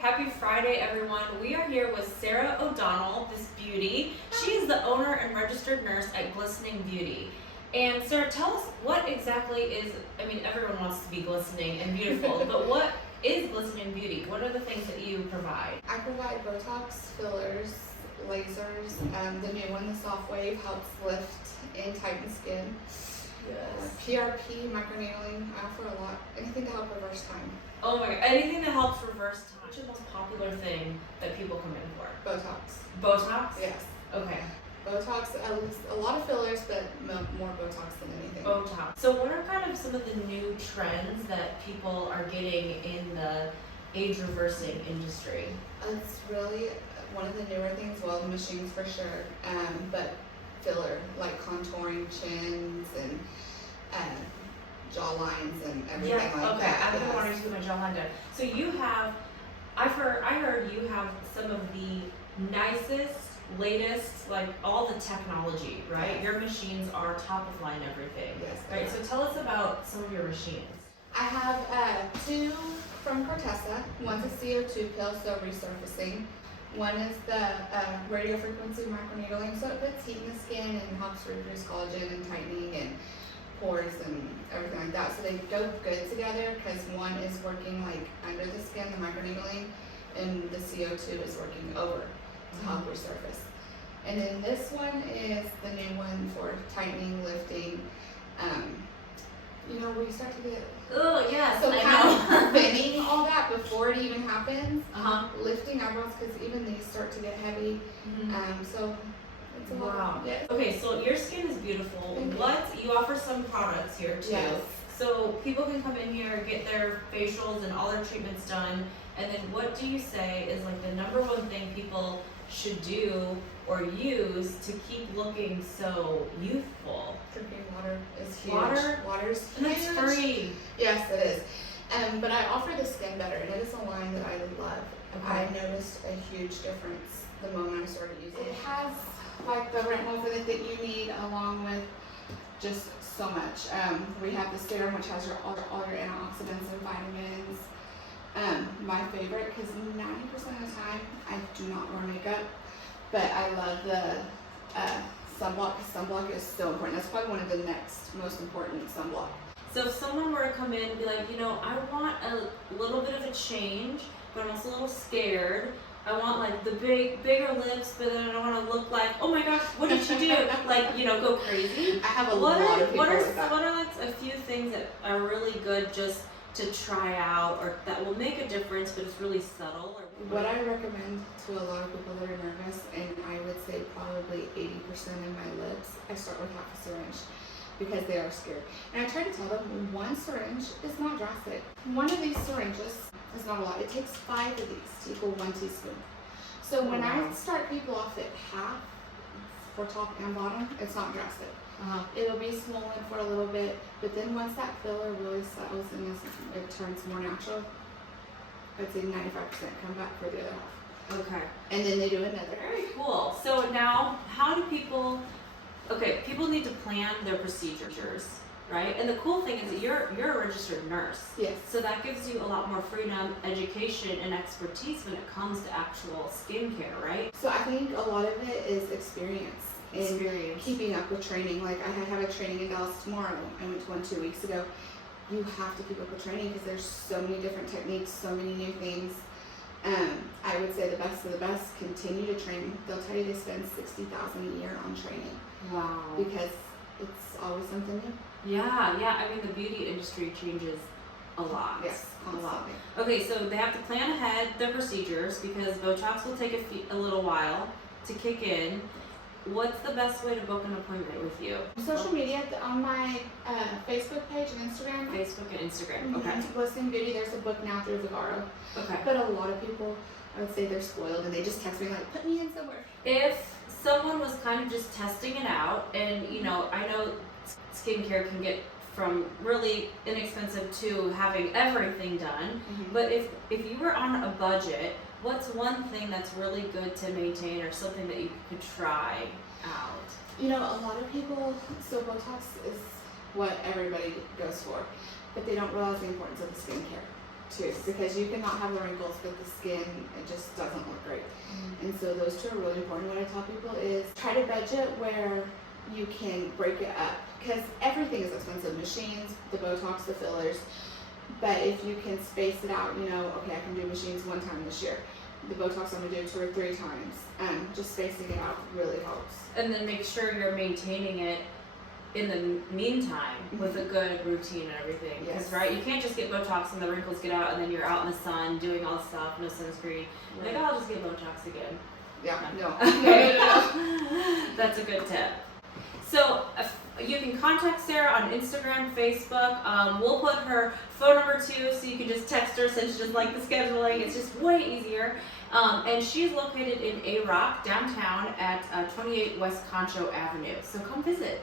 Happy Friday, everyone. We are here with Sarah O'Donnell, this beauty. She is the owner and registered nurse at Glistening Beauty. And Sarah, tell us what exactly is, everyone wants to be glistening and beautiful, but what is Glistening Beauty? What are the things that you provide? I provide Botox, fillers, lasers. The new one, the Soft Wave, helps lift and tighten skin. Yes. PRP, microneedling. I offer a lot. Anything to help reverse time. Oh my god, anything that helps reverse time. What's the most popular thing that people come in for? Botox. Botox? Yes. Okay. Botox, at least a lot of fillers, but more Botox than anything. Botox. So what are kind of some of the new trends that people are getting in the age reversing industry? It's really one of the newer things, well, the machines for sure, but filler, like contouring chins and jaw lines and everything like okay. that. I've been wanting to get my jawline done. So you have, I heard you have some of the nicest, latest, like all the technology, right? Yes. Your machines are top of line everything. Yes. Right, so tell us about some of your machines. I have two from Cortesa. One's a CO2 pill, so resurfacing. One is the radio frequency microneedling, so it puts heat in the skin and helps reduce collagen and tightening and pores and everything like that. So they go good together because one is working like under the skin, the microneedling, and the CO2 is working over to help resurface. And then this one is the new one for tightening, lifting. We start to get Yes, so I kind know. of preventing all that before it even happens. Uh-huh. Lifting eyebrows because even these start to get heavy. So it's a lot. Wow. Yes. Okay, so your skin is beautiful. You offer some products here too. Yes. So people can come in here, get their facials and all their treatments done, and then what do you say is like the number one thing people should do or use to keep looking so youthful? Drinking water is huge. Water's huge. And it's free. Yes, it is. But I offer the Skin Better, and it is a line that I love. Okay. I noticed a huge difference the moment I started using it. It has like the retinols in it that you need, along with just so much. We have the serum, which has all your antioxidants and vitamins. My favorite, because 90% of the time I do not wear makeup, but I love the sunblock. Sunblock is so important. That's probably one of the next most important sunblock. So if someone were to come in and be like, I want a little bit of a change, but I'm also a little scared. I want like the bigger lips, but then I don't want to look like, oh my gosh, what did she do? Like, go crazy. I have a lot of people like that. What are like a few things that are really good just to try out, or that will make a difference, but it's really subtle? What I recommend to a lot of people that are nervous, and I would say probably 80% of my lips, I start with half a syringe because they are scared. And I try to tell them one syringe is not drastic. One of these syringes is not a lot. It takes 5 of these to equal 1 teaspoon. So when I start people off at half for top and bottom, it's not drastic. It'll be swollen for a little bit, but then once that filler really settles and it turns more natural, I'd say 95% come back for the other half. Okay. And then they do another. Very cool. So now, how do people need to plan their procedures, right? And the cool thing is that you're a registered nurse. Yes. So that gives you a lot more freedom, education, and expertise when it comes to actual skincare, right? So I think a lot of it is experience. And keeping up with training. Like I have a training in Dallas tomorrow. I went to one 2 weeks ago. You have to keep up with training because there's so many different techniques, so many new things. I would say the best of the best continue to train. They'll tell you they spend $60,000 a year on training. Wow. Because it's always something new. Yeah. The beauty industry changes a lot. Yes, a lot. constantly. Okay, so they have to plan ahead their procedures because Botox will take a little while to kick in. What's the best way to book an appointment with you? Social media, on my Facebook page and Instagram. Facebook and Instagram, okay. Glistening Beauty, there's a book now through Vivaro. Okay. But a lot of people, I would say they're spoiled and they just text me like, put me in somewhere. If someone was kind of just testing it out, and I know skincare can get from really inexpensive to having everything done, but if you were on a budget, what's one thing that's really good to maintain or something that you could try out? A lot of people, so Botox is what everybody goes for, but they don't realize the importance of the skincare. too, because you cannot have the wrinkles, but the skin, it just doesn't look great. And so those two are really important. What I tell people is try to budget where you can break it up, because everything is expensive, machines, the Botox, the fillers, but if you can space it out, you know, okay, I can do machines one time this year. The Botox I'm gonna do 2 or 3 times. Just spacing it out really helps. And then make sure you're maintaining it in the meantime with a good routine and everything. Because Yes. right, you can't just get Botox and the wrinkles get out and then you're out in the sun doing all this stuff, no sunscreen. Right. Like, oh, I'll just get Botox again. Yeah, no. That's a good tip. So you can contact Sarah on Instagram, Facebook. We'll put her phone number too, so you can just text her since she doesn't like the scheduling. It's just way easier. And she's located in A Rock downtown at 28 West Concho Avenue. So come visit.